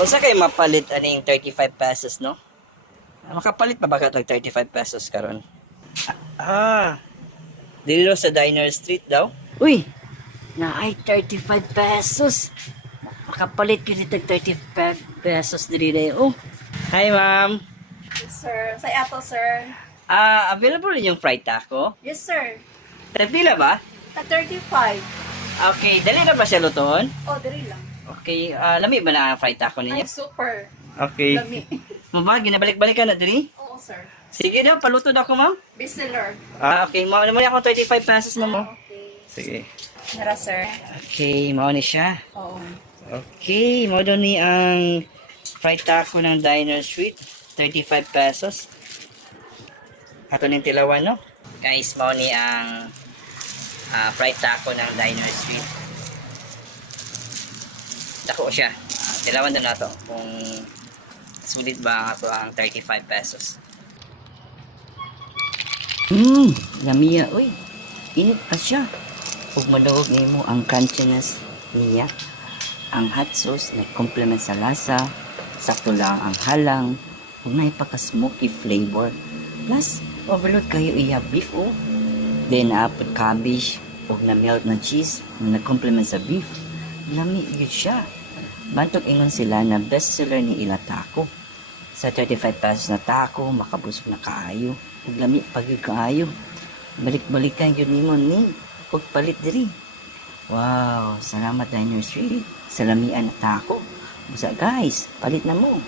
Unsa kay mapalit aning 35 pesos, no? Makapalit pa ba ka tag 35 pesos karon? Dito sa Diner Street daw. Uy, na ay 35 pesos. Makapalit ka dito 35 pesos diri dayo. Oh. Hi, ma'am. Yes, sir. Say apple, sir. Available rin yung fried taco? Yes, sir. Pila ba? At 35. Okay, dali na ba siya lutoon? Oh, dali lang. Okay, lami ba na ang fried taco Ay, ninyo? super. Okay. Lami. Mama, ginabalik-balikan na diri? Oo, sir. Sige daw, paluto na ako, ma'am. Bestseller. Okay, mao naman ako 35 pesos, ma'am. Okay. Sige. Tara, sir. Okay, mao ni siya. Oo. Okay, mao daw ni ang fried taco ng Diner Street, 35 pesos. Ato ning tilawan, no? Guys, mao ni ang fried taco ng Diner Street. Dako siya. Tilawan na nato kung sulit ba ako ang 35 pesos. Lamiya. Uy, init pa siya. Huwag maluhog mo ang crunchiness niya. Ang hot sauce na complement sa lasa. Sakto lang ang halang. Huwag na ipaka-smoky flavor. Plus, overload kayo iya beef, oh. Then, apple cabbage. Huwag na melt na cheese na nag-complement sa beef. Lami yun siya. Bantok ingon sila na bestseller ni ila taco. Sa 35 pesos na taco, makabusog na kaayo. Huwag lami pag yung kaayo. Balik-balikan yun ni mo ni. Huwag palit diri. Wow, salamat Diner Street. Salamian na taco. Busa guys, palit na mo.